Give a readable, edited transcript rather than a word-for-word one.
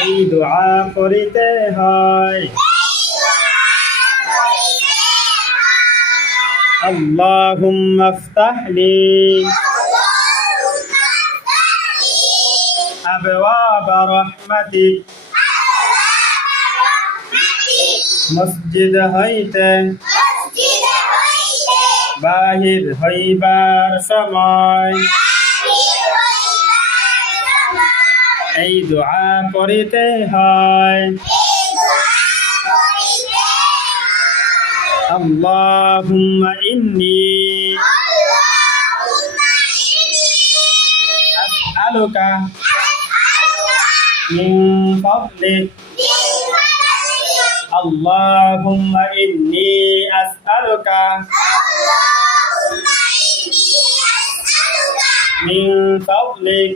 এই দোয়া করিতে হয়। আল্লাহুম্মা ইফতাহ লি আবওয়াবা রাহমাতিক, মসজিদ হইতে বাহির হইবার সময় এই দোয়া করিতে হয়। আল্লাহুম্মা ইন্নী আসআলুকা মিন ফাদলিক। আল্লাহুম্মা ইন্নী আসআলুকা মিন ফাদলিক